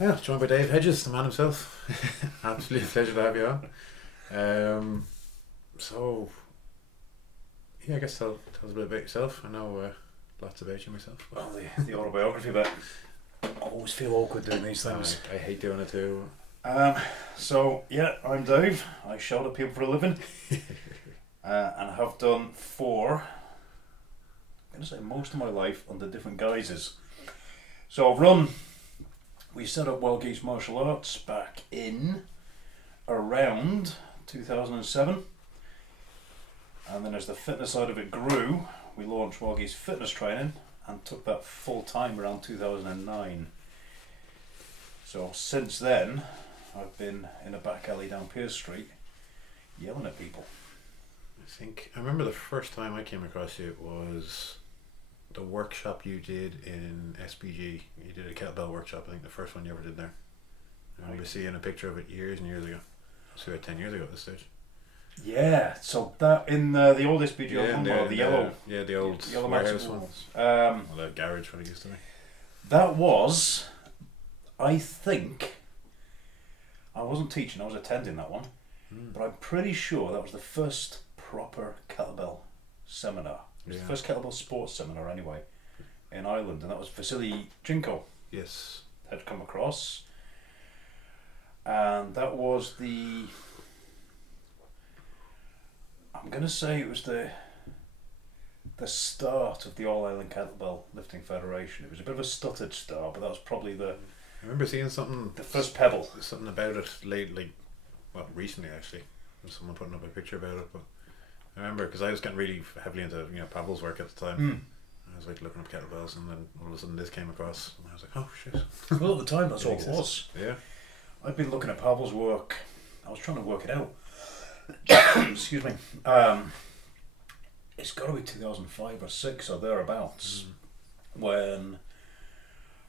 Yeah, joined by Dave Hedges, the man himself. Absolute pleasure to have you on. So, yeah, I guess tell us a bit about yourself. I know lots about you myself. Well, the autobiography bit. I always feel awkward doing these things. I hate doing it too. So, yeah, I'm Dave. I shout at people for a living. And I have done for, I'm going to say, most of my life under different guises. So we set up Wild Geese Martial Arts back in around 2007. And then as the fitness side of it grew, we launched Wild Geese Fitness Training and took that full time around 2009. So since then, I've been in a back alley down Pierce Street yelling at people. I remember the first time I came across you was the workshop you did in SBG. You did a kettlebell workshop, I think the first one you ever did there. I remember seeing a picture of it years and years ago. So about 10 years ago at this stage. Yeah, so that in the old SBG one, the yellow. Yeah, the old yellow warehouse one. Well, the garage when it used to be. That was, I think, I wasn't teaching, I was attending that one, but I'm pretty sure that was the first proper kettlebell seminar. It was the first kettlebell sports seminar anyway, in Ireland, and that was Vasily Jinko. Yes. Had come across, and that was I'm going to say it was the start of the All Ireland Kettlebell Lifting Federation. It was a bit of a stuttered start, but that was probably I remember seeing the first pebble. Something about it recently actually. Someone putting up a picture about it, but I remember because I was getting really heavily into Pavel's work at the time. I was like looking up kettlebells, and then all of a sudden this came across, and I was like, oh shit. Well, at the time that's all it was. Yeah. I'd been looking at Pavel's work. I was trying to work it out. Excuse me. It's got to be 2005 or 6 or thereabouts when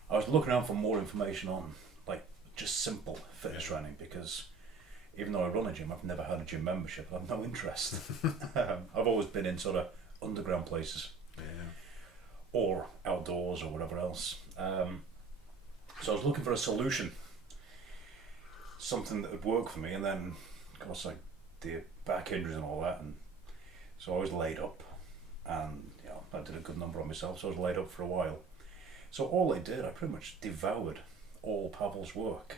I was looking around for more information on like just simple fitness training, because even though I run a gym, I've never had a gym membership. I've no interest. I've always been in sort of underground places, or outdoors or whatever else. So I was looking for a solution, something that would work for me, and then of course I did back injuries and all that, and so I was laid up, and I did a good number on myself, so I was laid up for a while. So all I did, I pretty much devoured all Pavel's work.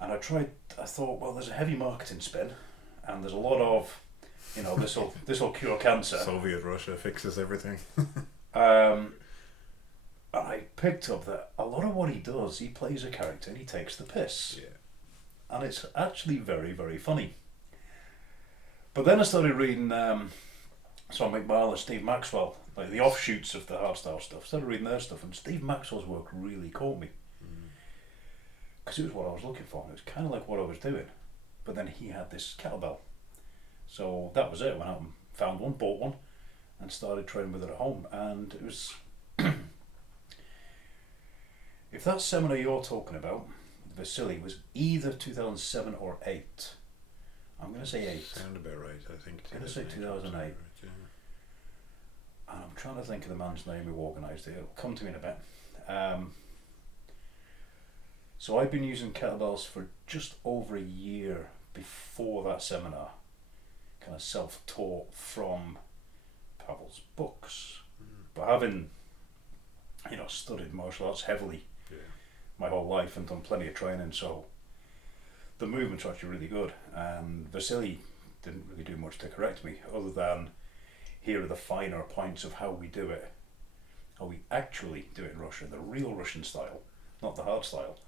And I thought, well, there's a heavy marketing spin, and there's a lot of, this'll cure cancer. Soviet Russia fixes everything. And I picked up that a lot of what he does, he plays a character and he takes the piss. Yeah. And it's actually very, very funny. But then I started reading Swan McMahon and Steve Maxwell, like the offshoots of the hardstyle stuff. Started reading their stuff, and Steve Maxwell's work really caught me. Because it was what I was looking for. It was kind of like what I was doing. But then he had this kettlebell. So that was it. I went out and found one, bought one, and started training with it at home. And it was... If that seminar you're talking about, Vasily, was either 2007 or 8. I'm going to say 8. Sound about right, I think. I'm going to say 2008. Right, yeah. And I'm trying to think of the man's name who organised it. It'll come to me in a bit. So I've been using kettlebells for just over a year before that seminar. Kind of self-taught from Pavel's books. But having, studied martial arts heavily my whole life and done plenty of training, so the movements were actually really good. And Vasily didn't really do much to correct me, other than here are the finer points of how we do it, how we actually do it in Russia, the real Russian style, not the hard style.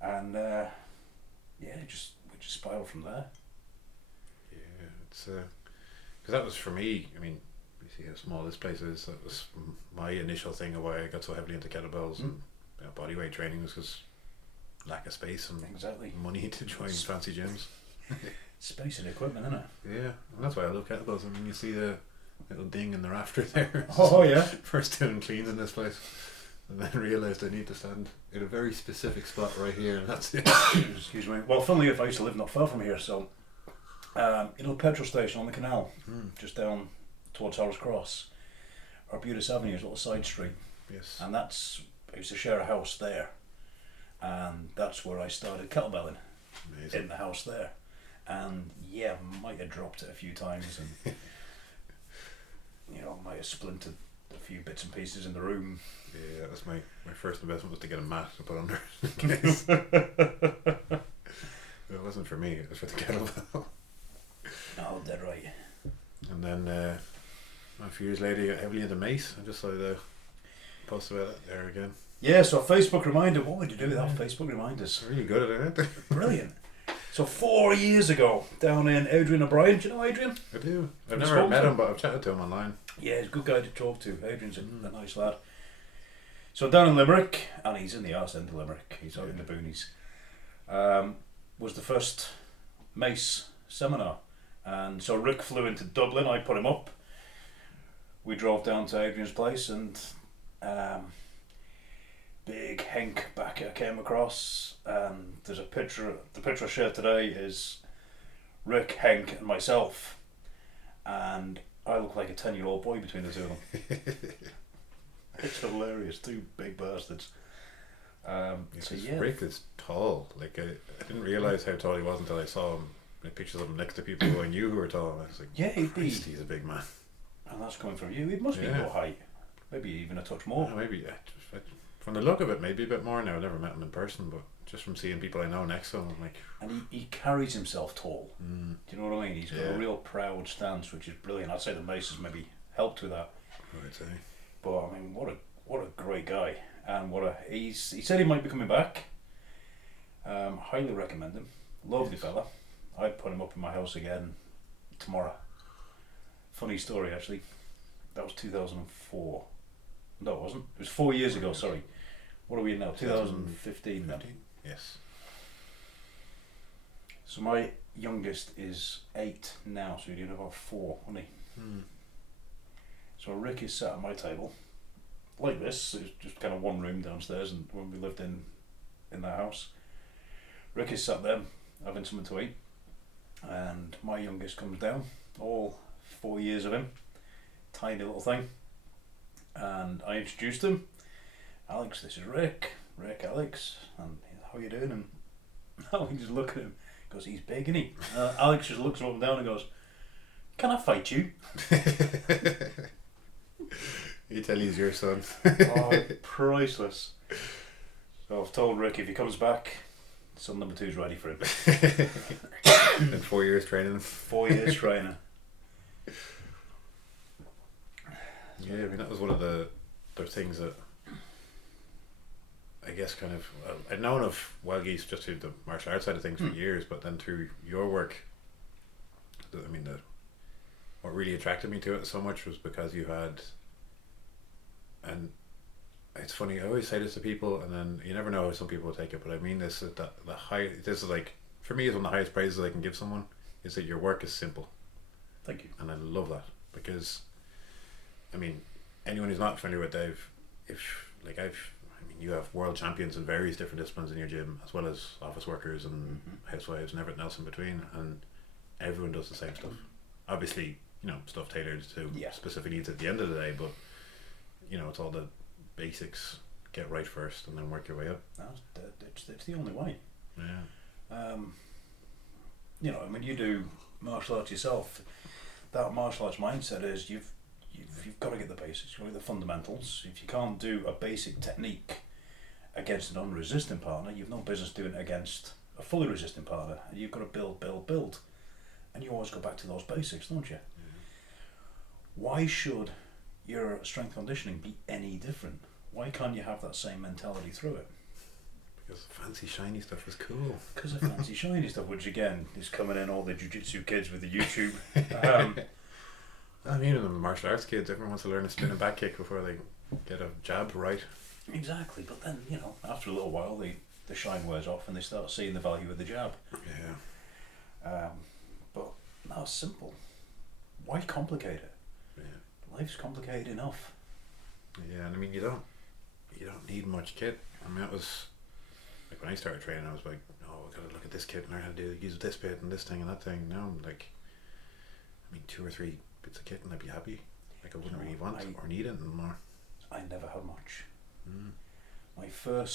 And we just spiraled from there. Yeah, it's because that was for me. I mean, you see how small this place is. That was my initial thing of why I got so heavily into kettlebells and bodyweight training, was because lack of space and money to join fancy gyms. Space and equipment, isn't it? Yeah, and that's why I love kettlebells. I mean, you see the little ding in the rafter there. Oh yeah. First doing cleans in this place, and then realised I need to stand in a very specific spot right here, and that's it. Excuse me. Well, funnily enough, I used to live not far from here, so petrol station on the canal, just down towards Horace Cross, Arbutus Avenue is a little side street. Yes. And that's I used to share a house there, and that's where I started kettlebelling. Amazing. In the house there, and yeah, might have dropped it a few times, and might have splintered a few bits and pieces in the room. Yeah, that was my first investment was to get a mat to put under. It wasn't for me, it was for the kettlebell. Oh, dead right. And then a few years later, you got heavily into mace. I just saw the post about it there again. Yeah, so Facebook reminder. What would you do without Facebook reminders? Really good at it. Brilliant. So 4 years ago, down in Adrian O'Brien. Do you know Adrian? I do. I've You never spoke met to him, but I've chatted to him online. Yeah, he's a good guy to talk to. Adrian's a nice lad. So down in Limerick, and he's in the arse end of Limerick, he's out in the boonies, was the first mace seminar. And so Rick flew into Dublin, I put him up. We drove down to Adrian's place, and big Henk Backer came across, and there's a picture, the picture I shared today is Rick, Henk and myself, and I look like a 10-year-old boy between the two of them. It's hilarious, two big bastards. So yeah, Rick is tall. Like I didn't realise how tall he was until I saw him. Like pictures of him next to people who I knew who were tall. And I was like, yeah, Christ, he's a big man. And that's coming from you. It must be your height, maybe even a touch more. Yeah, maybe from the look of it, maybe a bit more now. I've never met him in person, but just from seeing people I know next to him, I'm like. And he carries himself tall. Do you know what I mean? He's got a real proud stance, which is brilliant. I'd say the mace has maybe helped with that. I'd say. But I mean, what a great guy, and he said he might be coming back. Highly recommend him. Lovely fella. I'd put him up in my house again tomorrow. Funny story actually. That was 2004. No, it wasn't. It was 4 years ago. Sorry. What are we in now? 2015 then. Yes. So my youngest is 8 now, so you're doing about 4, isn't he? So Rick is sat at my table, like this. It's just kind of one room downstairs, and when we lived in that house, Rick is sat there having something to eat, and my youngest comes down, all 4 years of him, tiny little thing, and I introduced him. Alex, this is Rick. Rick, Alex, and how you doing? And Alex just look at him, goes, he's big, isn't he? Alex just looks him up and down and goes, can I fight you? You tell he's your son. Oh, priceless. So I've told Rick if he comes back, son number 2's ready for him. In 4 years training. 4 years training. Yeah, I mean that was one of the things that I guess kind of I'd known of Wild Geese just through the martial arts side of things for years, but then through your work, what really attracted me to it so much was because you had, and it's funny, I always say this to people, and then you never know how some people will take it, but I mean this is this is like, for me, is one of the highest praises I can give someone, is that your work is simple. Thank you. And I love that, because I mean, anyone who's not familiar with Dave, you have world champions in various different disciplines in your gym, as well as office workers and housewives and everything else in between, and everyone does the same stuff. Obviously, stuff tailored to specific needs at the end of the day, but it's all the basics. Get right first, and then work your way up. It's the only way. Yeah. When you do martial arts yourself, that martial arts mindset is you've got to get the basics, you've got to get the fundamentals. If you can't do a basic technique against an unresisting partner, you've no business doing it against a fully resisting partner. And you've got to build, and you always go back to those basics, don't you? Why should your strength conditioning be any different? Why can't you have that same mentality through it? Because fancy shiny stuff is cool. Because of fancy shiny stuff, which again is coming in all the jiu-jitsu kids with the YouTube. I mean, the martial arts kids, everyone wants to learn a spinning back kick before they get a jab right. Exactly, but then, after a little while, the shine wears off and they start seeing the value of the jab. Yeah. But no, it's simple. Why complicate it? Yeah. Life's complicated enough. Yeah, and I mean, you don't need much kit. I mean, that was like when I started training, I was like, oh, I gotta look at this kit and learn how to use this bit and this thing and that thing. Now I'm like, 2 or 3 bits of kit and I'd be happy. Like I wouldn't really want or need it anymore. I never had much. I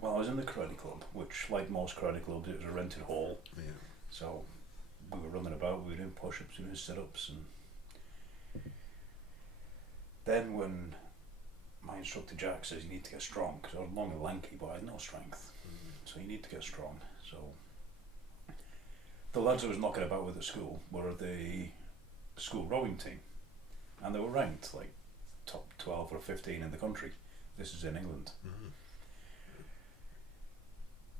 was in the karate club, which, like most karate clubs, it was a rented hall. Yeah. So we were running about, we were doing push-ups, we were doing sit-ups, and then when my instructor Jack says you need to get strong, because I was long and lanky, but I had no strength, so you need to get strong. So the lads I was knocking about with at school were the school rowing team, and they were ranked like top 12 or 15 in the country. This is in England. Mm-hmm.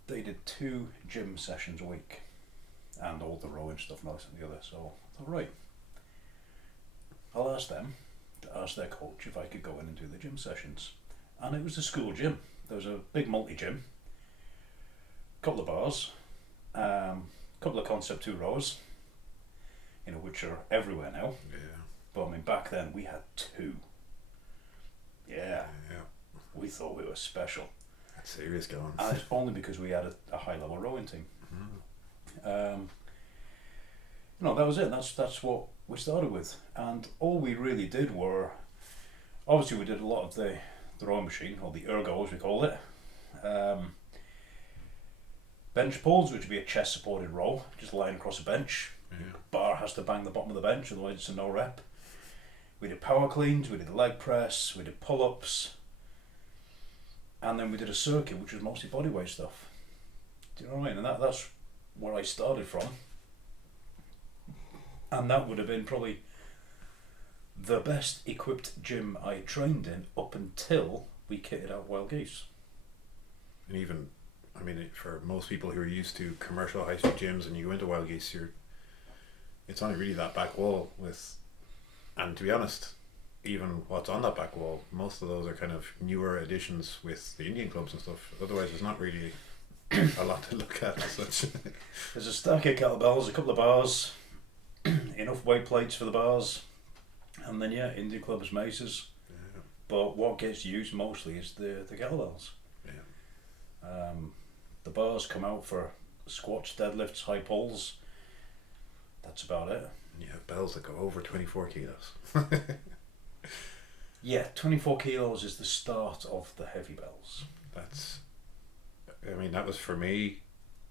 They did 2 gym sessions a week and all the rowing stuff and this and the other, so I thought, right, I'll ask them to ask their coach if I could go in and do the gym sessions. And it was the school gym. There was a big multi-gym, couple of bars, couple of Concept 2 rows, which are everywhere now. Yeah. But I mean, back then we had 2. Yeah. Yeah. We thought we were special. That's serious going. And it's only because we had a high level rowing team. That was it. That's what we started with. And all we really did were, obviously we did a lot of the rowing machine, or the ergo as we call it. Bench pulls, which would be a chest supported row, just lying across a bench. Yeah. Bar has to bang the bottom of the bench, otherwise it's a no rep. We did power cleans, we did leg press, we did pull ups, and then we did a circuit which was mostly bodyweight stuff. Do you know what I mean? And that's where I started from. And that would have been probably the best equipped gym I trained in up until we kitted out Wild Geese. And even, I mean, for most people who are used to commercial high street gyms and you go into Wild Geese, it's only really that back wall and to be honest, even what's on that back wall, most of those are kind of newer additions with the Indian clubs and stuff. Otherwise, there's not really a lot to look at as such. There's a stack of kettlebells, a couple of bars, enough weight plates for the bars, and then Indian clubs, maces. Yeah. But what gets used mostly is the kettlebells. Yeah. The bars come out for squats, deadlifts, high pulls. That's about it. And you have bells that go over 24 kilos. Yeah, 24 kilos is the start of the heavy bells. That was for me,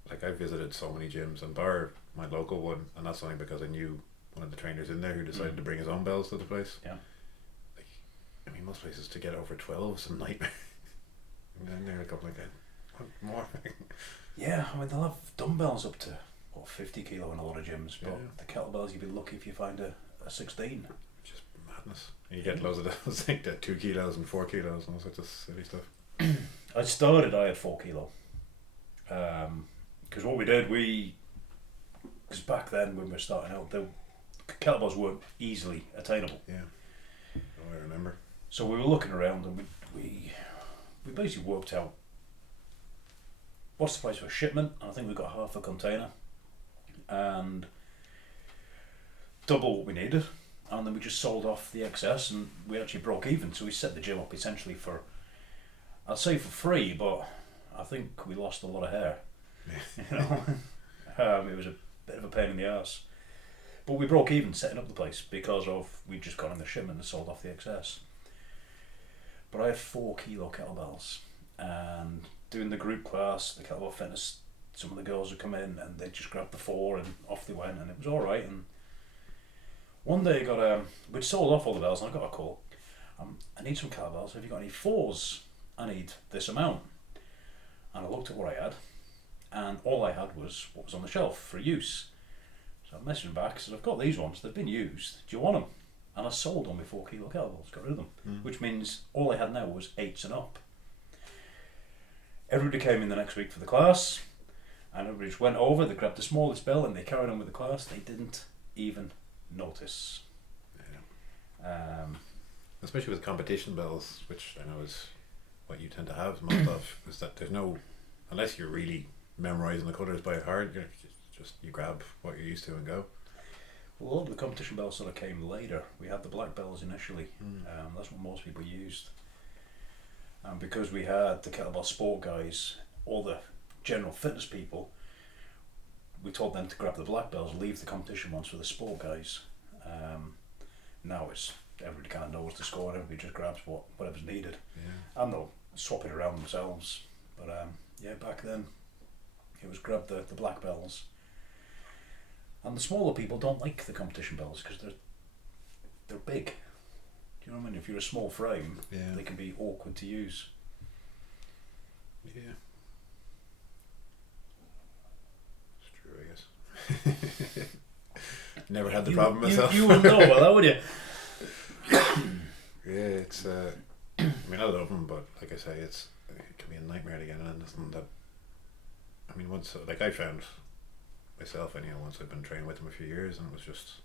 like I visited so many gyms and bar my local one, and that's only because I knew one of the trainers in there who decided to bring his own bells to the place. Yeah. Most places to get over 12 is a nightmare. And then they're a couple like what more? Yeah, I mean they'll have dumbbells up to 50 kilo in a lot of gyms, but Yeah. the kettlebells you'd be lucky if you find a 16. Just madness. And you get loads of those like that 2 kilos and 4 kilos and all sorts of silly stuff. I had 4 kilo. Because what we did, because back then when we were starting out, the kettlebells weren't easily attainable. Yeah. Oh, I remember. So we were looking around and we basically worked out what's the price for a shipment, and I think we got half a container and double what we needed, and then we just sold off the excess and we actually broke even. So we set the gym up essentially for, I'd say for free, but I think we lost a lot of hair. It was a bit of a pain in the arse, but we broke even setting up the place because we'd just gone in the shipment and sold off the excess. But I had 4 kilo kettlebells, and doing the group class, the kettlebell fitness, some of the girls would come in and they just grabbed the 4 and off they went, and it was all right. And one day we'd sold off all the bells and I got a call. I need some kettlebells. Have you got any 4s? I need this amount. And I looked at what I had, and all I had was what was on the shelf for use. So I messaged him back, said, I've got these ones, they've been used, do you want them? And I sold on my 4 kilo kettlebells, got rid of them, which means all I had now was 8s and up. Everybody came in the next week for the class, and everybody just went over, they grabbed the smallest bell and they carried on with the class. They didn't even notice. Yeah. Especially with competition bells, which I know is what you tend to have most of, is that there's no, unless you're really memorising the colours by heart, you grab what you're used to and go. Well, a lot of the competition bells sort of came later. We had the black bells initially. That's what most people used. And because we had the kettlebell sport guys, all the general fitness people, we told them to grab the black bells, leave the competition ones for the sport guys. Now it's everybody kind of knows the score and everybody just grabs whatever's needed. Yeah. And they'll swap it around themselves. But yeah, back then it was grab the black bells. And the smaller people don't like the competition bells because they're big. Do you know what I mean? If you're a small frame, Yeah. they can be awkward to use. Yeah. It's true, I guess. Never had the problem myself. You wouldn't know well, would you? Yeah, it's. I mean, I love them, but like I say, it can be a nightmare to get in. And something that, I mean, once like I found myself, anyhow, once I've been training with them a few years, and it was just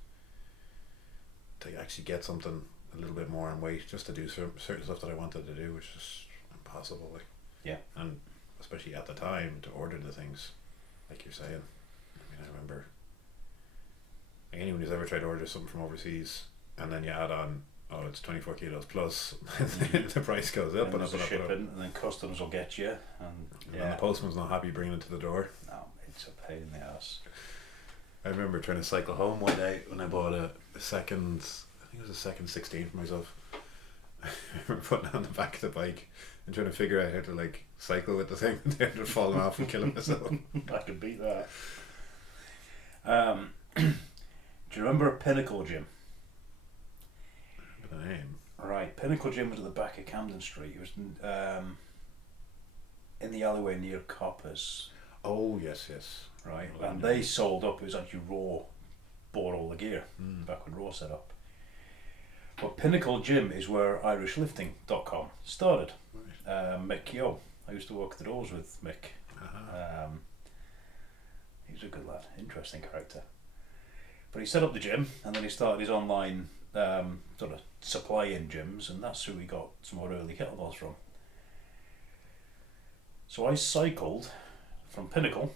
to actually get something a little bit more in weight, just to do certain stuff that I wanted to do, which is impossible. Like, yeah, and especially at the time to order the things, like you're saying. I mean, I remember. Like anyone who's ever tried to order something from overseas, and then you add on, oh, it's 24 kilos plus, the price goes up and up and up. Shipping, and then customs will get you, and then the postman's not happy bringing it to the door. No, it's a pain in the ass. I remember trying to cycle home one day when I bought a second, I think it was a second 16 for myself. I remember putting it on the back of the bike and trying to figure out how to like cycle with the thing, and then just falling off and killing myself. I could beat that. Do you remember Pinnacle Gym? The name. Right, Pinnacle Gym was at the back of Camden Street. It was in the alleyway near Coppers. Oh yes. Right, and they sold up. It was actually Raw bought all the gear back when Raw set up. But Pinnacle Gym is where IrishLifting.com started. Right. Mick Keogh. I used to walk the doors with Mick. Uh-huh. He was a good lad, interesting character. But he set up the gym, and then he started his online sort of supply-in gyms, and that's who we got some more early kettlebells from. So I cycled from Pinnacle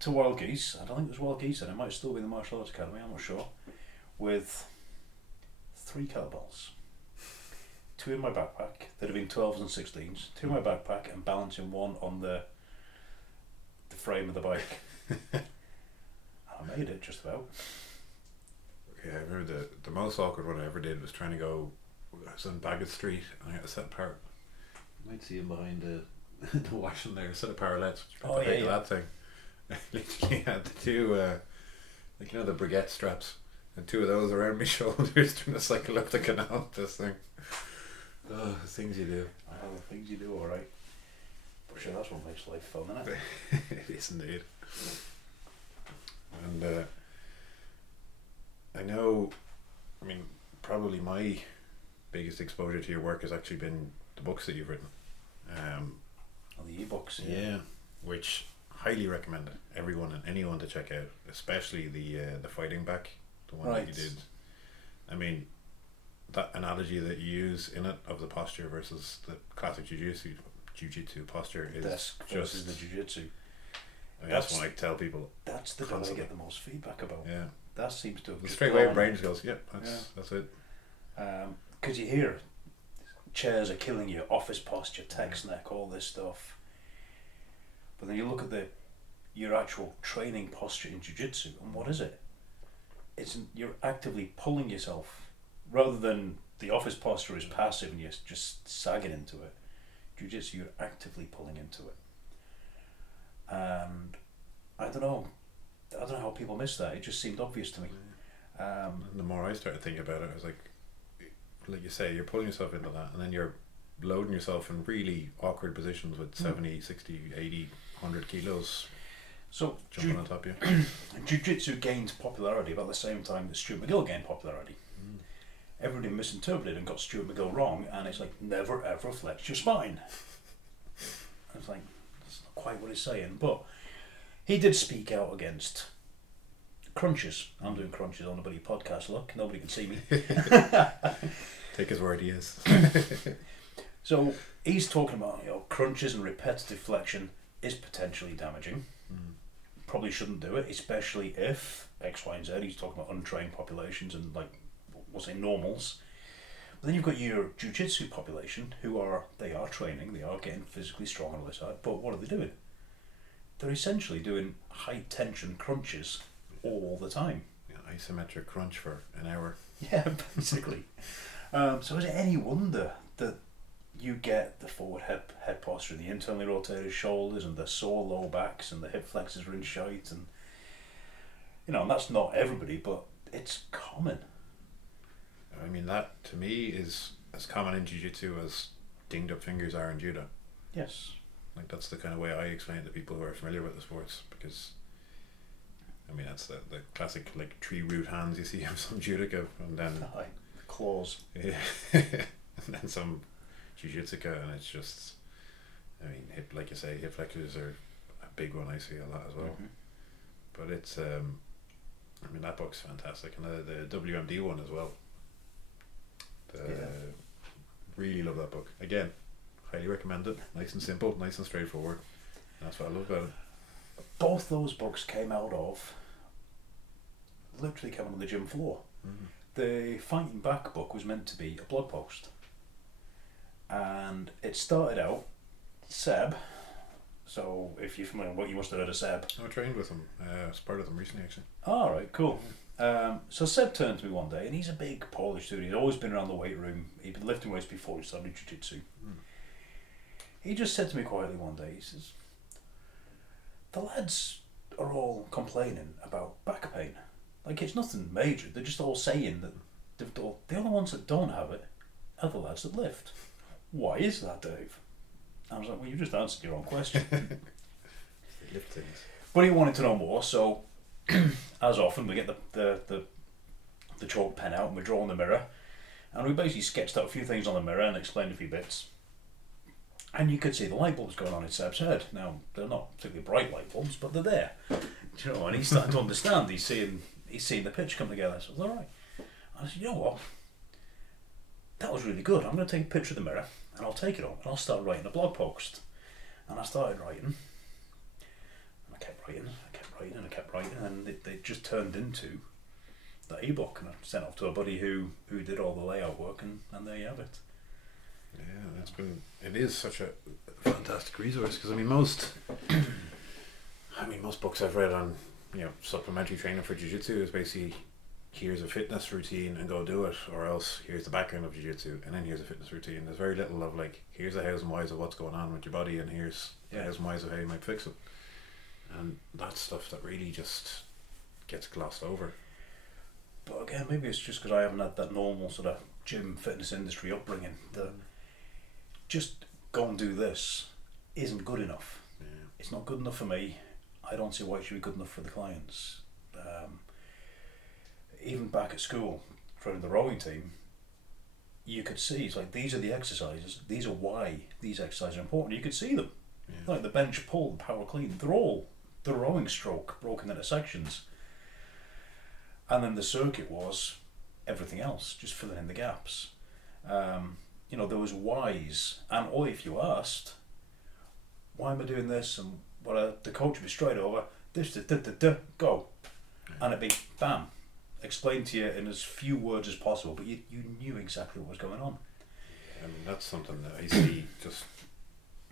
to Wild Geese. I don't think it was Wild Geese then, it might still be the Martial Arts Academy, I'm not sure, with 3 kettlebells. 2 in my backpack, there'd have been 12s and 16s, 2 in my backpack, and balancing one on the frame of the bike. I made it just about. Yeah, I remember the most awkward one I ever did was trying to go. I was on Bagot Street and I had a set of power. You might see him behind the washing there. A set of parallettes. Oh yeah. That thing. I literally had the 2, like the baguette straps, and 2 of those around my shoulders trying to cycle up the canal with this thing. Oh, the things you do. Oh, the things you do, all right. But sure, that's what makes life fun, isn't it? It is indeed. And I know, I mean, probably my biggest exposure to your work has actually been the books that you've written. The ebooks. Yeah, which highly recommend it. Everyone and anyone to check out, especially the fighting back, the one that you did. I mean, that analogy that you use in it of the posture versus the classic jiu-jitsu posture is just the jiu-jitsu. I mean, that's when I tell people. That's the one I get the most feedback about. Yeah. That seems to have straight away brain just goes, that's it. Because you hear chairs are killing you, office posture, text neck, all this stuff. But then you look at your actual training posture in jiu-jitsu, and what is it? You're actively pulling yourself, rather than the office posture is passive and you're just sagging into it. Jiu-jitsu, you're actively pulling into it. And I don't know how people miss that. It just seemed obvious to me. And the more I started thinking about it, I was like you say, you're pulling yourself into that, and then you're loading yourself in really awkward positions with 70, 60, 80, 100 kilos so jumping on top of you. Jiu-jitsu gained popularity about the same time that Stuart McGill gained popularity. Everybody misinterpreted and got Stuart McGill wrong, and it's like, never ever flex your spine. I was like, that's not quite what he's saying, but he did speak out against crunches. I'm doing crunches on a bloody podcast, look, nobody can see me. Take his word, he is. So he's talking about crunches and repetitive flexion is potentially damaging. Probably shouldn't do it, especially if X, Y, and Z. He's talking about untrained populations and we'll say normals. But then you've got your jiu-jitsu population who are training, they are getting physically strong on the side, but what are they doing? They're essentially doing high tension crunches all the time. Yeah, isometric crunch for an hour. Yeah, basically. So is it any wonder that you get the forward head posture, the internally rotated shoulders, and the sore low backs, and the hip flexors are in shite, and and that's not everybody, but it's common. I mean, that to me is as common in jiu-jitsu as dinged up fingers are in judo. Yes. Like, that's the kind of way I explain it to people who are familiar with the sports, because I mean, that's the classic like tree root hands you see of some judoka, and then the claws. Yeah. And then some jiu-jitsuka, and it's just, I mean, like you say, hip flexors are a big one I see a lot as well. Mm-hmm. But it's I mean, that book's fantastic, and the WMD one as well. Really love that book. Again, highly recommend it. Nice and simple, nice and straightforward. That's what I love about it. Both those books came out of literally coming on the gym floor. Mm-hmm. The Fighting Back book was meant to be a blog post, and it started out Seb. So if you're familiar with what, you must have heard of Seb. I trained with him. I was part of them recently, actually. All right, cool. So Seb turned to me one day, and he's a big Polish dude. He's always been around the weight room. He'd been lifting weights before he started jiu-jitsu. He just said to me quietly one day, he says, the lads are all complaining about back pain. Like, it's nothing major. They're just all saying that the only ones that don't have it are the lads that lift. Why is that, Dave? I was like, well, you just answered your own question. They lift things. But he wanted to know more, so as often we get the chalk pen out and we draw on the mirror, and we basically sketched out a few things on the mirror and explained a few bits. And you could see the light bulbs going on in Seb's head. Now, they're not particularly bright light bulbs, but they're there. And he's starting to understand. He's seeing the pitch come together. So I was all right. I said, you know what? That was really good. I'm going to take a picture of the mirror, and I'll take it home, and I'll start writing a blog post. And I started writing. And I kept writing, and it just turned into that ebook. And I sent it off to a buddy who did all the layout work, and there you have it. Yeah, it is such a fantastic resource, because I mean most books I've read on supplementary training for jiu-jitsu is basically, here's a fitness routine and go do it, or else here's the background of jiu-jitsu and then here's a fitness routine. There's very little of like, here's the hows and whys of what's going on with your body, and here's the hows and whys of how you might fix it. And that's stuff that really just gets glossed over. But again, maybe it's just because I haven't had that normal sort of gym fitness industry upbringing that just go and do this isn't good enough. Yeah. It's not good enough for me. I don't see why it should be good enough for the clients. Even back at school, training the rowing team, you could see, it's like, these are the exercises, these are why these exercises are important. You could see them. Yeah. Like the bench pull, the power clean, they're all the rowing stroke broken into sections. And then the circuit was everything else, just filling in the gaps. There was whys, and if you asked, why am I doing this, and the coach would be straight over, this, go. And it'd be, bam, explained to you in as few words as possible, but you knew exactly what was going on. I mean, that's something that I see just,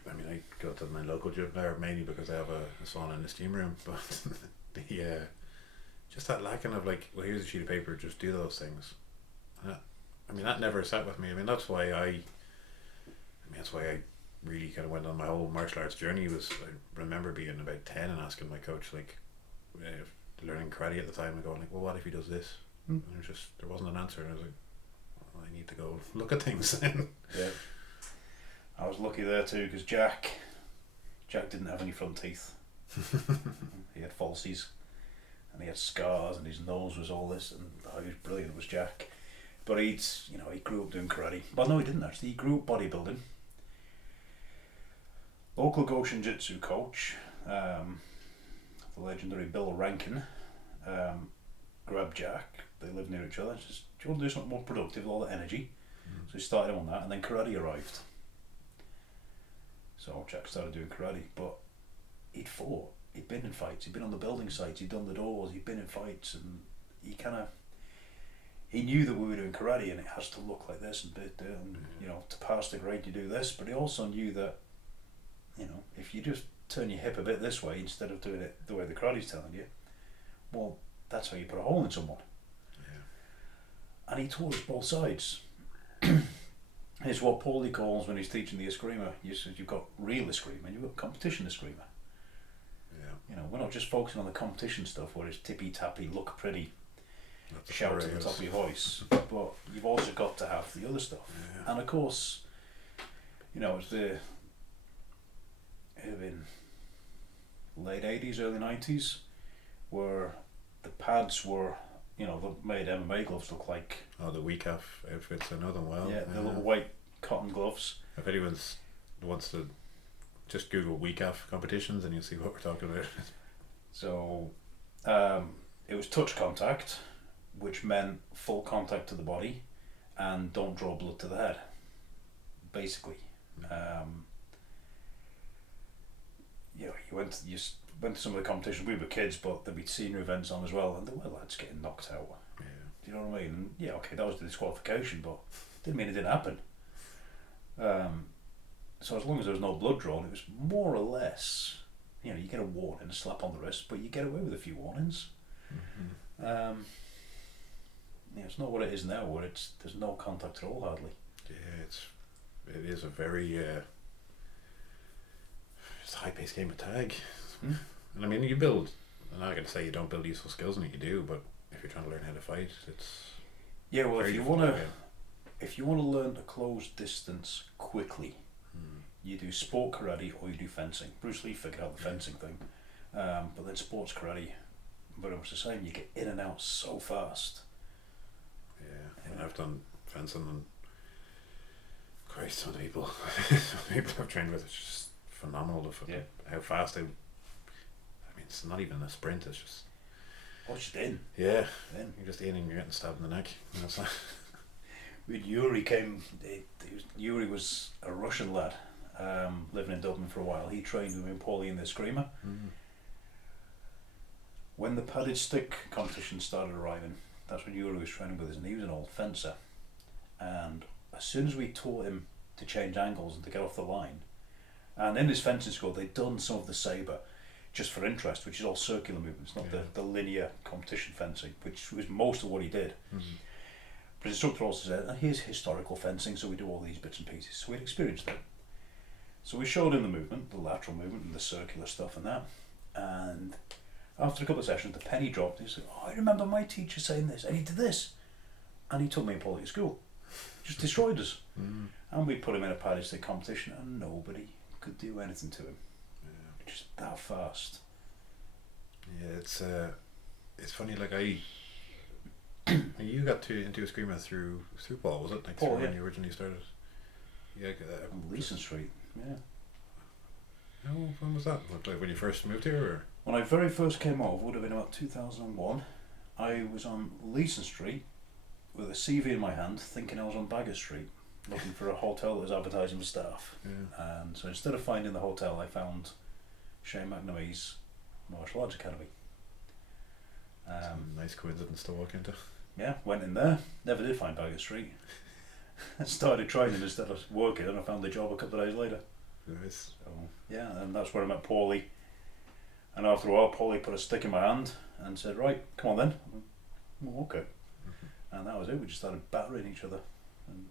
I go to my local gym there mainly because I have a sauna in the steam room, but just that lacking of like, well, here's a sheet of paper, just do those things. That never sat with me. That's why I really kind of went on my whole martial arts journey. I remember being about 10 and asking my coach, like, learning karate at the time, and going like, well, what if he does this? And there wasn't an answer, and I was like, well, I need to go look at things then. Yeah. I was lucky there too, because Jack didn't have any front teeth. He had falsies, and he had scars, and his nose was all this, and he was brilliant, was Jack. But he grew up doing karate. Well, no, he didn't actually. He grew up bodybuilding. Local Goshen Jitsu coach, the legendary Bill Rankin, grabbed Jack. They lived near each other. Says, do you want to do something more productive with all that energy? So he started him on that, and then karate arrived. So Jack started doing karate, but he'd fought. He'd been in fights. He'd been on the building sites. He'd done the doors. He'd been in fights, and he knew that we were doing karate, and it has to look like this, and to pass the grade you do this. But he also knew that, if you just turn your hip a bit this way instead of doing it the way the karate's telling you, well, that's how you put a hole in someone. Yeah. And he taught us both sides. is what Paulie calls when he's teaching the eskrima. You said you've got real eskrima and you've got competition eskrima. Yeah. You know, we're not just focusing on the competition stuff where it's tippy tappy, look pretty, shout at the top of your voice, but you've also got to have the other stuff. Yeah. And of course, you know, it had been late 80s, early 90s, where the pads were, you know, they made MMA gloves look like... Oh, the WG-fit outfits, I know them well. Yeah, the little white cotton gloves. If anyone wants to just Google WG-fit competitions and you'll see what we're talking about. So, it was touch contact, which meant full contact to the body and don't draw blood to the head, basically. You know, you went to some of the competitions. We were kids, but there'd be senior events on as well, and there were lads getting knocked out. Yeah. Do you know what I mean? And yeah, okay, that was the disqualification, but didn't mean it didn't happen. So as long as there was no blood drawn, it was more or less, you know, you get a warning, a slap on the wrist, but you get away with a few warnings. Mm-hmm. Yeah, it's not what it is now, where there's no contact at all, hardly. Yeah, it is a very it's a high-paced game of tag. And I mean, I'm not going to say you don't build useful skills in it, you do, but if you're trying to learn how to fight, it's... Yeah, well, if you want to learn to close distance quickly, you do sport karate or you do fencing. Bruce Lee figured out the fencing thing, but then sports karate, very much the same. You get in and out so fast. Yeah, and I've done fencing, and Christ, some people I've trained with, it's just phenomenal. How fast they... I mean, it's not even a sprint, it's just... Oh, just in. Yeah, in. You're just in and you're getting stabbed in the neck. You know, it's like... When Yuri came, Yuri was a Russian lad, living in Dublin for a while. He trained with me and Paulie in the eskrima. When the padded stick competition started arriving, that's when Yuri was training with us, and he was an old fencer. And as soon as we taught him to change angles and to get off the line, and in his fencing school they'd done some of the sabre just for interest, which is all circular movements, not the linear competition fencing, which was most of what he did. But his instructor also said, and here's historical fencing, so we do all these bits and pieces. So we'd experienced it. So we showed him the movement, the lateral movement and the circular stuff and that. And after a couple of sessions, the penny dropped. He said, oh, I remember my teacher saying this, and he did this. And he took me and Paulie to school. Just destroyed us. And we put him in a padded stick competition, and nobody could do anything to him. Just that fast. Yeah, it's funny, like you got into eskrima through Paul, was it? Like Paul, when you originally started? Yeah, on Leeson Street, yeah. No, when was that? Like when you first moved here? Or? When I very first came over, would have been about 2001. I was on Leeson Street with a CV in my hand, thinking I was on Baggot Street, looking for a hotel that was advertising for staff. And so instead of finding the hotel, I found Shane McNamee's Martial Arts Academy. Nice coincidence to walk into. Yeah, went in there, never did find Baggot Street. I started training instead of working, and I found the job a couple of days later. Nice. So, yeah, and that's where I met Paulie. And after a while, Paulie put a stick in my hand and said, right, come on then. Well, okay. And that was it, we just started battering each other. And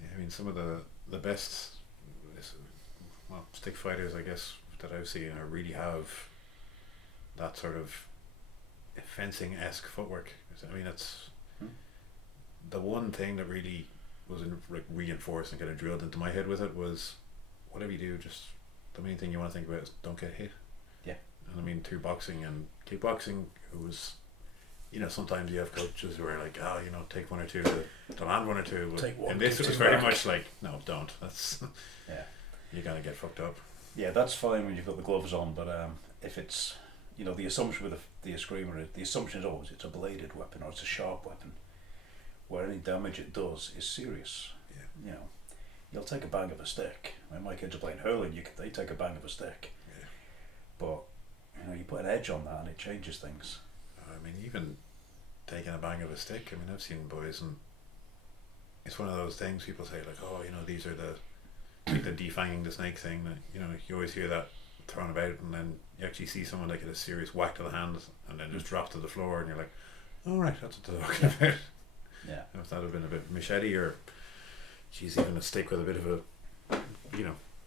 yeah, I mean, some of the best stick fighters, I guess, that I've seen really have that sort of fencing-esque footwork. I mean, it's the one thing that really was reinforced and kind of drilled into my head with it was, whatever you do, just the main thing you want to think about is don't get hit. Yeah. And I mean, through boxing and kickboxing, it was, you know, sometimes you have coaches who are like, oh, you know, take one or two to land one or two. Take one, and this was very much like, no, don't. That's yeah. You're gonna get fucked up. Yeah, that's fine when you've got the gloves on, but if it's, you know, the assumption with the eskrima, the assumption is always it's a bladed weapon or it's a sharp weapon, where any damage it does is serious. Yeah. You know, you'll take a bang of a stick. When my kids are playing hurling, they take a bang of a stick. Yeah. But you know, you put an edge on that and it changes things. I mean, even taking a bang of a stick. I mean, I've seen boys, and it's one of those things people say like, oh, you know, these are the defanging the snake thing. That, you know, you always hear that thrown about, and then you actually see someone like get a serious whack to the hand and then just drop to the floor, and you're like, all right, that's what they're talking about. Yeah. If that had been a bit machete or Geez, even a stick with a bit of a,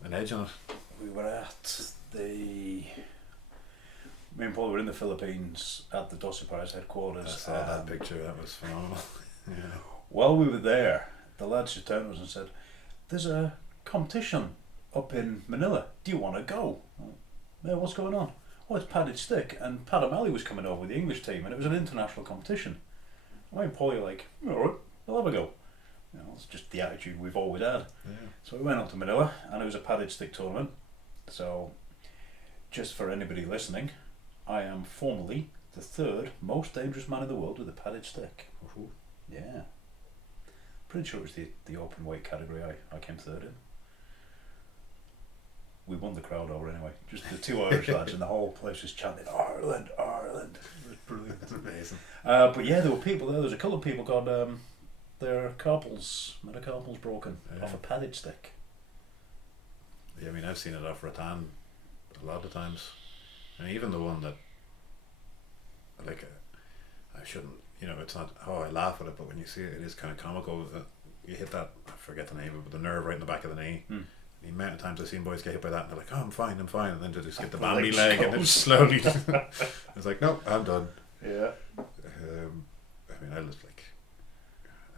an edge on it. We were at me and Paul were in the Philippines at the Dossi Paris headquarters. I saw that picture, that was phenomenal. Yeah. While we were there, the lads just turned to us and said, "There's a competition up in Manila. Do you want to go?" Yeah, what's going on? Oh, it's padded stick, and Pat O'Malley was coming over with the English team, and it was an international competition. I and Paul are like, "All right, we'll have a go." It's just the attitude we've always had. Yeah. So we went up to Manila, and it was a padded stick tournament. So, just for anybody listening, I am formally the third most dangerous man in the world with a padded stick. Ooh. Yeah. Pretty sure it was the open weight category I came third in. We won the crowd over anyway. Just the two Irish lads, and the whole place was chanting, "Ireland, Ireland." It was brilliant. That's amazing. But yeah, there were people there. There was a couple of people got their metacarpals broken off a padded stick. Yeah, I mean, I've seen it off rattan a lot of times, and even the one that, like, I shouldn't, it's not. Oh, I laugh at it, but when you see it, it is kind of comical. You hit that, I forget the name of it, but the nerve right in the back of the knee. The amount of times I've seen boys get hit by that, and they're like, "Oh, I'm fine," and then they just get the Bambi leg, and then slowly, it's like, "Nope, I'm done." Yeah. I mean, I just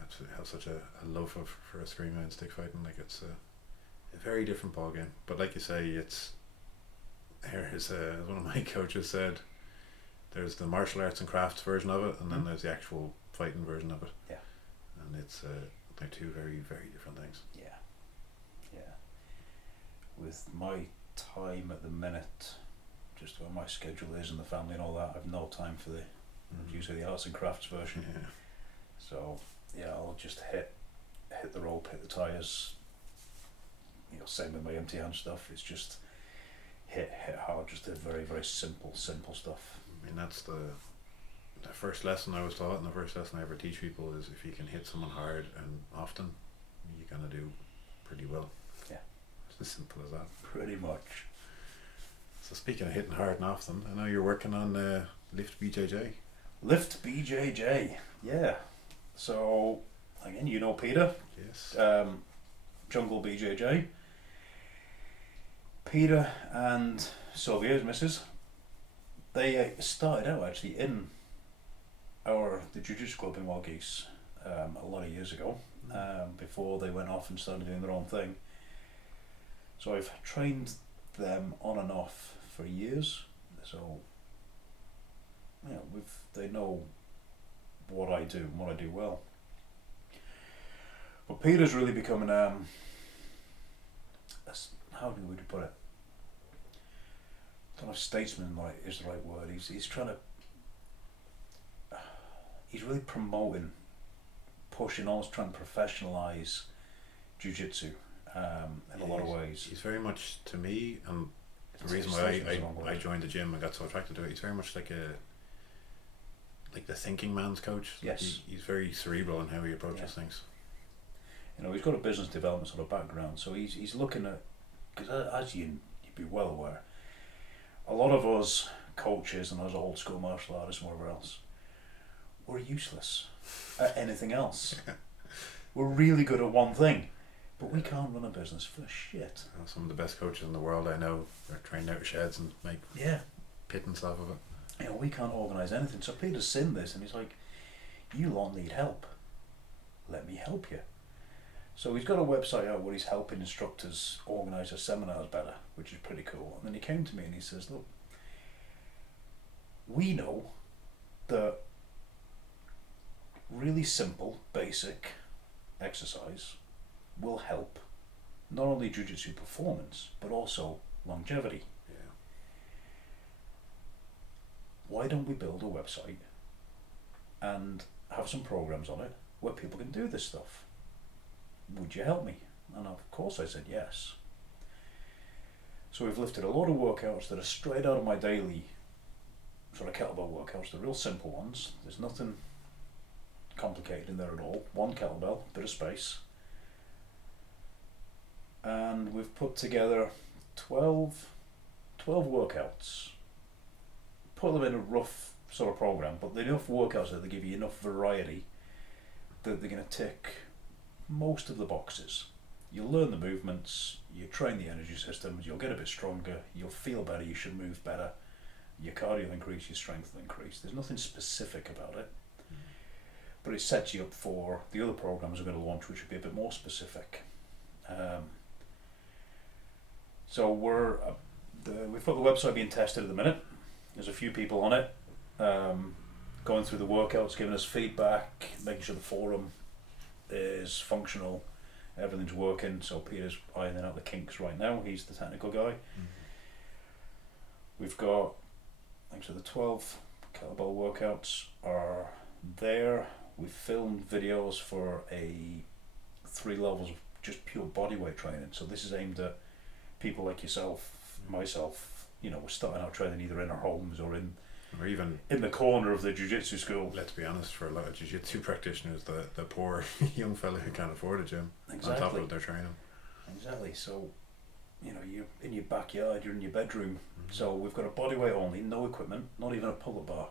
absolutely have such a love for a screamer and stick fighting. Like, it's a very different ball game. But like you say, it's as one of my coaches said, there's the martial arts and crafts version of it, and then there's the actual fighting version of it. Yeah. And it's they're two very, very different things. Yeah. With my time at the minute, just where my schedule is and the family and all that, I've no time for usually the arts and crafts version. Yeah. So yeah, I'll just hit the rope, hit the tires. Same with my empty hand stuff. It's just hit hard, just a very, very simple stuff. I mean, that's the first lesson I was taught, and the first lesson I ever teach people is if you can hit someone hard and often, you're gonna do pretty well. Yeah. It's as simple as that. Pretty much. So speaking of hitting hard and often, I know you're working on LiftBJJ. LiftBJJ, yeah. So again, Peter. Yes. Jungle BJJ. Peter and Sylvia's missus, they started out actually in the Jiu-Jitsu club in Walgeese a lot of years ago, before they went off and started doing their own thing. So I've trained them on and off for years. So they know what I do and what I do well. But Peter's really becoming how do we put it? I don't know if statesman is the right word. He's trying to. He's really promoting, pushing, almost trying to professionalise jiu-jitsu in a lot of ways. He's very much, to me, and the reason why I joined the gym and got so attracted to it, he's very much like the thinking man's coach. Yes. He's very cerebral in how he approaches things. He's got a business development sort of background, so he's looking at, because as you'd be well aware, a lot of us coaches and us old school martial artists and whatever else, we're useless at anything else. We're really good at one thing, but we can't run a business for shit. Some of the best coaches in the world I know are trained out of sheds and make pittance off of it. We can't organise anything. So Peter's seen this and he's like, "You lot need help. Let me help you." So he's got a website out where he's helping instructors organise their seminars better, which is pretty cool. And then he came to me and he says, "Look, we know that really simple, basic exercise will help not only jiu-jitsu performance, but also longevity. Yeah. Why don't we build a website and have some programs on it where people can do this stuff? Would you help me?" And of course I said yes. So we've lifted a lot of workouts that are straight out of my daily sort of kettlebell workouts. They're real simple ones. There's nothing complicated in there at all. One kettlebell, bit of space. And we've put together 12 workouts. Put them in a rough sort of program, but they're enough workouts that they give you enough variety that they're going to tick most of the boxes. You'll learn the movements, you train the energy systems, you'll get a bit stronger, you'll feel better, you should move better, your cardio will increase, your strength will increase. There's nothing specific about it, but it sets you up for the other programs we're going to launch, which will be a bit more specific. So we've got the website being tested at the minute. There's a few people on it, going through the workouts, giving us feedback, making sure the forum is functional, everything's working. So Peter's ironing out the kinks right now. He's the technical guy. We've got, like I said, the 12 kettlebell workouts are there. We've filmed videos for 3 levels of just pure bodyweight training. So this is aimed at people like yourself, myself. You know, we're starting out training either in our homes or even in the corner of the jiu-jitsu school. Let's be honest, for a lot of jiu-jitsu practitioners, the poor young fella who can't afford a gym, Exactly. on top of their training. Exactly. So, you know, you're in your backyard, you're in your bedroom. So we've got a bodyweight only, no equipment, not even a pull-up bar,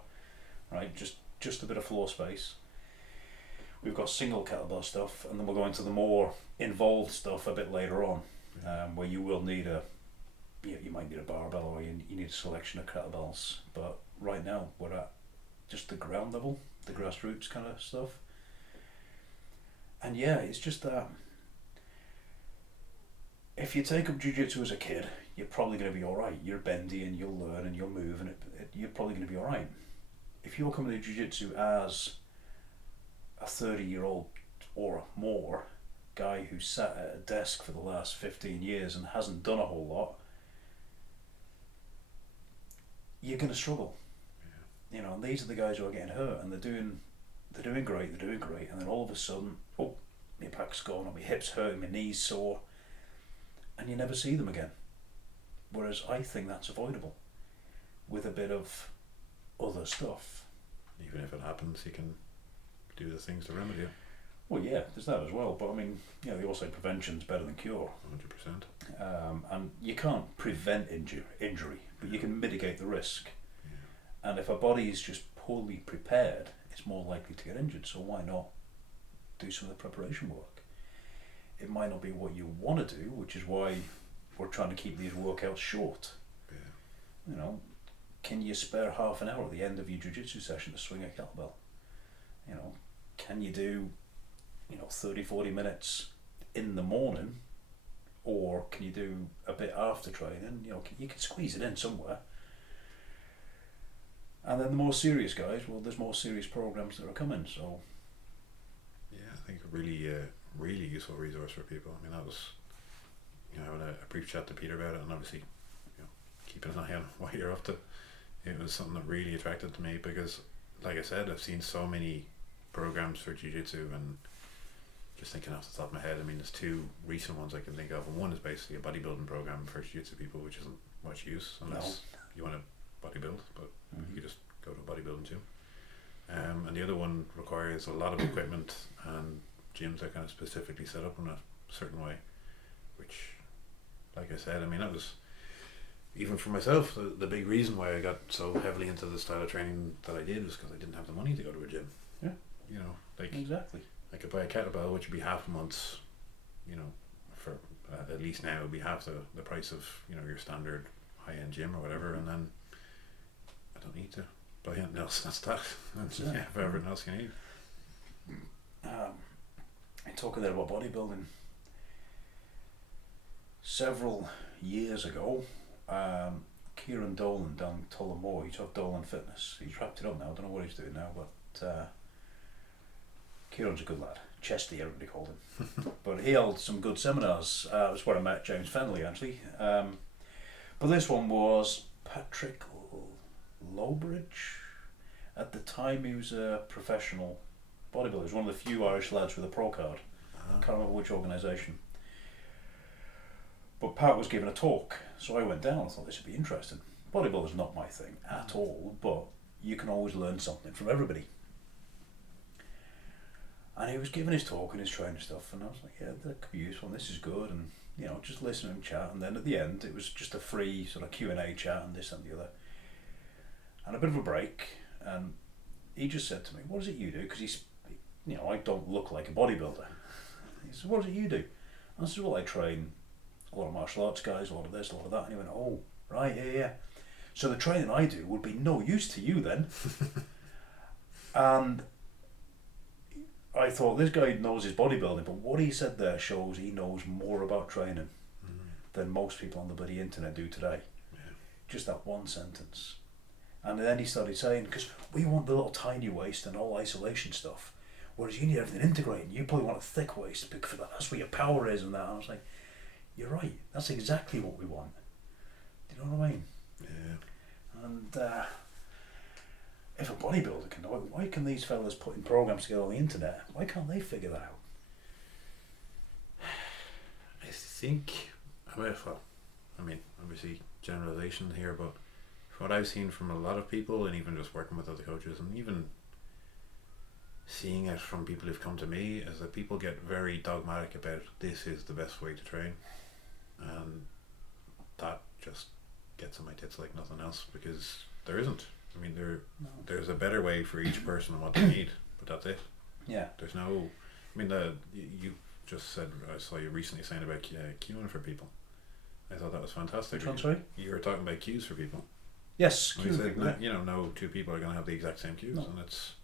right? Just a bit of floor space. We've got single kettlebell stuff, and then we'll go into the more involved stuff a bit later on, where you will need you might need a barbell, or you need a selection of kettlebells. But right now we're at just the ground level, the grassroots kind of stuff. And yeah, it's just that if you take up jiu-jitsu as a kid, you're probably going to be alright. You're bendy and you'll learn and you'll move, and you're probably going to be alright. If you're coming to jiu-jitsu as a 30-year-old or more guy who's sat at a desk for the last 15 years and hasn't done a whole lot, you're going to struggle. You know, and these are the guys who are getting hurt, and they're doing great, and then all of a sudden, oh, my back's gone, or my hips hurt, my knees sore, and you never see them again. Whereas I think that's avoidable with a bit of other stuff. Even if it happens, you can do the things to remedy it. Well, yeah, there's that as well, but I mean, you know, they all say prevention's better than cure. 100%. And you can't prevent injury, but you can mitigate the risk. Yeah. And if a body is just poorly prepared, it's more likely to get injured. So why not do some of the preparation work? It might not be what you want to do, which is why we're trying to keep these workouts short. Yeah. You know, can you spare half an hour at the end of your jiu-jitsu session to swing a kettlebell? You know, can you do 30-40 minutes in the morning, or can you do a bit after training? You know, you can squeeze it in somewhere. And then the more serious guys, well, there's more serious programs that are coming. So yeah, I think a really useful resource for people. I mean, that was, having a brief chat to Peter about it, and obviously, keeping an eye on what you're up to. It was something that really attracted to me because, like I said, I've seen so many programs for jiu-jitsu, and just thinking off the top of my head, I mean, there's 2 recent ones I can think of, and one is basically a bodybuilding program for jiu-jitsu people, which isn't much use unless you want to bodybuild, but you just go to a bodybuilding gym. And the other one requires a lot of equipment, and gyms are kind of specifically set up in a certain way, which, like I said, I mean, that was, even for myself, the big reason why I got so heavily into the style of training that I did was because I didn't have the money to go to a gym. Yeah. Exactly. I could buy a kettlebell, which would be half a month's, for at least now it would be half the price of, your standard high-end gym or whatever, and then I don't need to buy anything else. That's that. That's for everything else you need. Talking there about bodybuilding, several years ago, Kieran Dolan down Tullamore, he took Dolan Fitness. He's wrapped it up now. I don't know what he's doing now, but Kieran's a good lad. Chesty, everybody called him. But he held some good seminars. It was where I met James Fenley, actually. But this one was Patrick Lowbridge. At the time, he was a professional bodybuilder. He was one of the few Irish lads with a pro card. I can't remember which organisation. But Pat was giving a talk, so I went down. I thought this would be interesting. Bodybuilding's not my thing at all, but you can always learn something from everybody. And he was giving his talk and his training stuff, and I was like, yeah, that could be useful, and this is good, and just listen and chat. And then at the end, it was just a free sort of Q&A chat and this and the other, and a bit of a break. And he just said to me, "What is it you do?" Because I don't look like a bodybuilder. He said, what is it you do? I said, well, I train a lot of martial arts guys, a lot of this, a lot of that. And he went, oh, right, yeah. So the training I do would be no use to you then. And I thought, this guy knows his bodybuilding, but what he said there shows he knows more about training than most people on the bloody internet do today. Yeah. Just that one sentence. And then he started saying, because we want the little tiny waist and all isolation stuff, whereas you need everything integrated. You probably want a thick waist because that's where your power is and that. And I was like, you're right. That's exactly what we want. Do you know what I mean? Yeah. And if a bodybuilder can do it, why can these fellas putting programs together on the internet? Why can't they figure that out? I think, I mean, obviously generalization here, but from what I've seen from a lot of people, and even just working with other coaches, and even seeing it from people who've come to me, is that people get very dogmatic about this is the best way to train, and that just gets on my tits like nothing else, because there isn't. I mean, there's a better way for each person and what they need, but that's it. Yeah. There's no, I mean, you just said, I saw you recently saying about queuing for people. I thought that was fantastic. Which one, sorry? You were talking about cues for people. Yes, And said, no two people are going to have the exact same cues, and it's,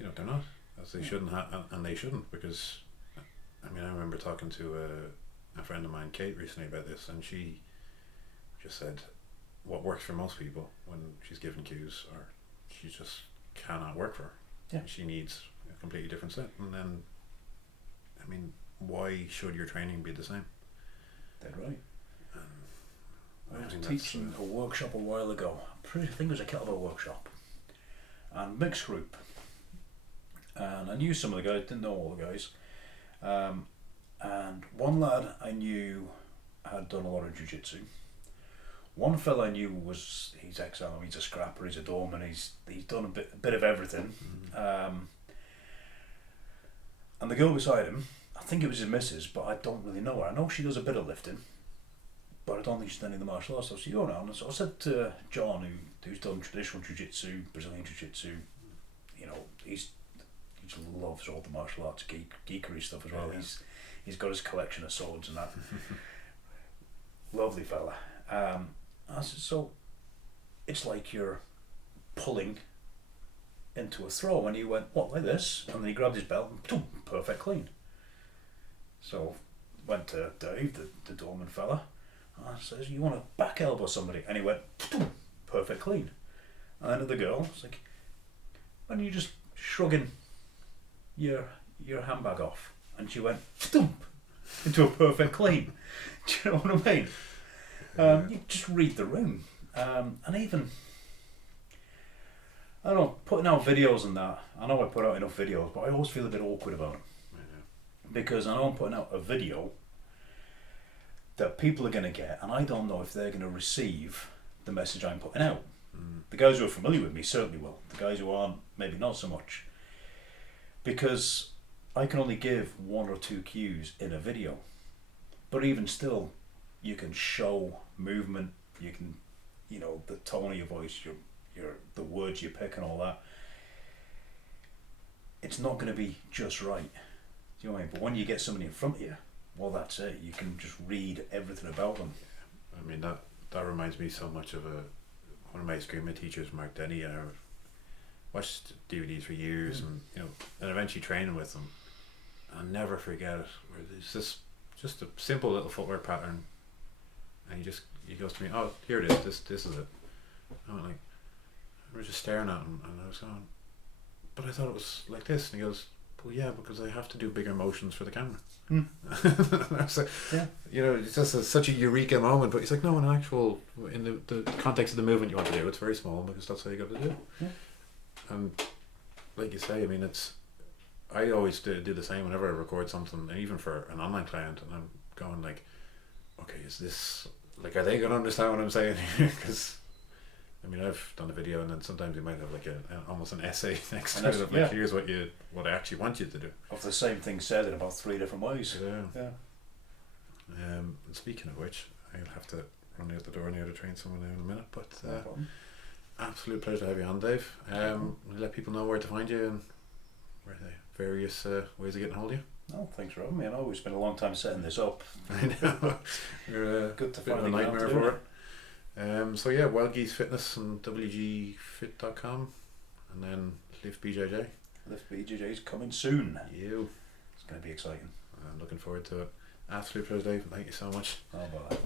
they're not, as they shouldn't have, and they shouldn't, because, I mean, I remember talking to a friend of mine, Kate, recently about this, and she just said what works for most people when she's given cues, or she just cannot work for her. Yeah. She needs a completely different set, and then, I mean, why should your training be the same? Dead right. I was think teaching a workshop a while ago. I think it was a kettlebell workshop, and mixed group. And I knew some of the guys, didn't know all the guys. And one lad I knew had done a lot of jiu-jitsu. One fella I knew he's ex-army, he's a scrapper, he's a doorman, he's done a bit of everything. And the girl beside him, I think it was his missus, but I don't really know her. I know she does a bit of lifting, but I don't think she's done any of the martial arts stuff. So you know, and so I said to John, who's done traditional jiu-jitsu, Brazilian jiu-jitsu, he just loves all the martial arts geekery stuff as well. Yeah. He's got his collection of swords and that. Lovely fella. I said, so it's like you're pulling into a throw, and he went, what, like this? And then he grabbed his belt and boom, perfect clean. So went to Dave, the doorman fella, and I says, you want to back elbow somebody? And he went, boom, perfect clean. And then to the girl, it's like, when you just shrugging your handbag off? And she went, boom, into a perfect clean. Do you know what I mean? You just read the room. And even, I don't know, putting out videos and that, I know I put out enough videos, but I always feel a bit awkward about it. Because I know I'm putting out a video that people are going to get, and I don't know if they're going to receive the message I'm putting out. The guys who are familiar with me certainly will. The guys who aren't, maybe not so much. Because I can only give one or two cues in a video. But even still, you can show movement, you can, the tone of your voice, the words you pick and all that. It's not going to be just right. Do you know what I mean? But when you get somebody in front of you, well, that's it. You can just read everything about them. I mean, that reminds me so much of one of my eskrima teachers, Mark Denny, and I watched DVDs for years, and and eventually training with them. I'll never forget it. Where there's this just a simple little footwear pattern, and he goes to me, oh, here it is. This is it. I went like, I was just staring at him, and I was going, but I thought it was like this. And he goes, well, yeah, because I have to do bigger motions for the camera. And I was like, it's just such a eureka moment. But he's like, no, in the context of the movement you want to do, it's very small because that's how you got to do it. Yeah. And like you say, I mean, I always do the same whenever I record something, and even for an online client, and I'm going like, okay, is this, like, are they going to understand what I'm saying here? Because, I mean, I've done a video, and then sometimes you might have like almost an essay next to it of like, here's what I actually want you to do. Of the same thing said in about 3 different ways. Yeah. And speaking of which, I'll have to run out the door now to train someone now in a minute, but no problem. Absolute pleasure to have you on, Dave. Let people know where to find you and where they various ways of getting hold of you. No, thanks for having me. I know it's been a long time setting this up. I know. You're Good to bit of a finally get nightmare out to do for it. So yeah, Wild Geese Fitness and WG-fit.com, and then LiftBJJ. LiftBJJ is coming soon. You. It's going to be exciting. I'm looking forward to it. Absolute pleasure, Dave. Thank you so much. How about that?